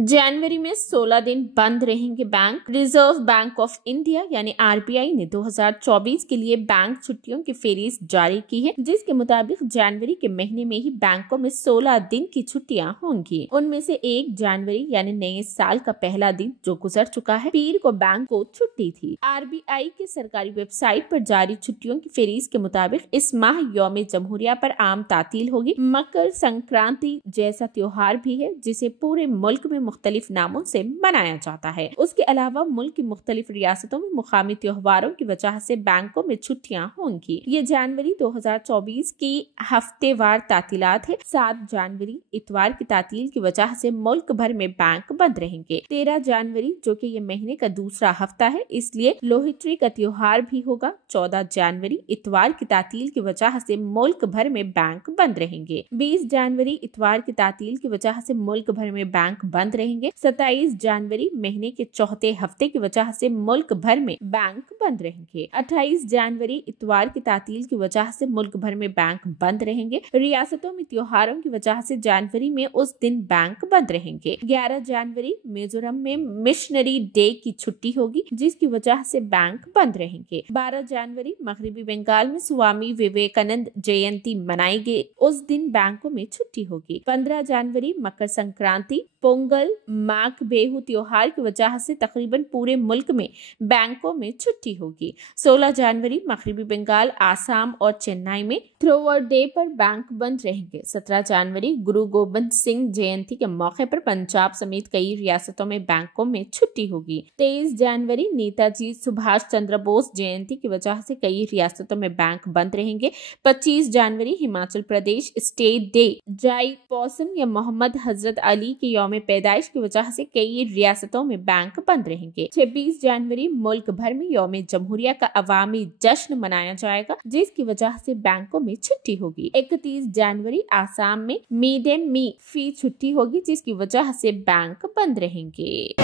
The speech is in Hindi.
जनवरी में 16 दिन बंद रहेंगे bank. Reserve bank of India यानी आरबीआई ने 2024 के लिए बैंक छुट्टियों की फहरिस्त जारी की है, जिसके मुताबिक जनवरी के महीने में ही बैंकों में 16 दिन की छुट्टियां होंगी। उनमें से 1 जनवरी यानी नए साल का पहला दिन जो गुजर चुका है, पीर को बैंक को छुट्टी थी। आरबीआई के सरकारी वेबसाइट पर जारी छुट्टियों की फहरिस्त के मुताबिक इस माह यौम जमहूरिया पर आम तातील होगी। मकर संक्रांति जैसा त्योहार भी है जिसे पूरे मुल्क में मुख्तलिफ नामों से मनाया जाता है। उसके अलावा मुल्क की मुख्तलिफ रियासतों में मुकामी त्योहारों की वजह से बैंकों में छुट्टियां होंगी। ये जनवरी 2024 की हफ्तेवार तातीलात है। 7 जनवरी इतवार की तातील की वजह से मुल्क भर में बैंक बंद रहेंगे। 13 जनवरी जो कि ये महीने का दूसरा हफ्ता है, इसलिए लोहित्री का त्योहार भी होगा। 14 जनवरी इतवार की तातील की वजह से मुल्क भर में बैंक बंद रहेंगे। 20 जनवरी इतवार की तातील की वजह से मुल्क भर में बैंक बंद रहेंगे। 27 जनवरी महीने के चौथे हफ्ते की वजह से मुल्क भर में बैंक बंद रहेंगे। 28 जनवरी इतवार की तातील की वजह से मुल्क भर में बैंक बंद रहेंगे। रियासतों में त्योहारों की वजह से जनवरी में उस दिन बैंक बंद रहेंगे। 11 जनवरी मिजोरम में मिशनरी डे की छुट्टी होगी, जिसकी वजह से बैंक बंद रहेंगे। 12 जनवरी मगरिबी बंगाल में स्वामी विवेकानंद जयंती मनाई गई, उस दिन बैंकों में छुट्टी होगी। 15 जनवरी मकर संक्रांति, पोंगल, माघ बिहू त्योहार की वजह से तकरीबन पूरे मुल्क में बैंकों में छुट्टी होगी। 16 जनवरी मगरिबी बंगाल, आसाम और चेन्नई में थ्रोवर डे पर बैंक बंद रहेंगे। 17 जनवरी गुरु गोबिंद सिंह जयंती के मौके पर पंजाब समेत कई रियासतों में बैंकों में छुट्टी होगी। 23 जनवरी नेताजी सुभाष चंद्र बोस जयंती की वजह से कई रियासतों में बैंक बंद रहेंगे। 25 जनवरी हिमाचल प्रदेश स्टेट डे, जाई पौसम या मोहम्मद हजरत अली के यौम पैदाइश की वजह से कई रियासतों में बैंक बंद रहेंगे। 26 जनवरी मुल्क भर में यौम जमहूरिया का अवामी जश्न मनाया जाएगा, जिसकी वजह से बैंकों में छुट्टी होगी। 31 जनवरी आसाम में मे डे मील फी छुट्टी होगी, जिसकी वजह से बैंक बंद रहेंगे।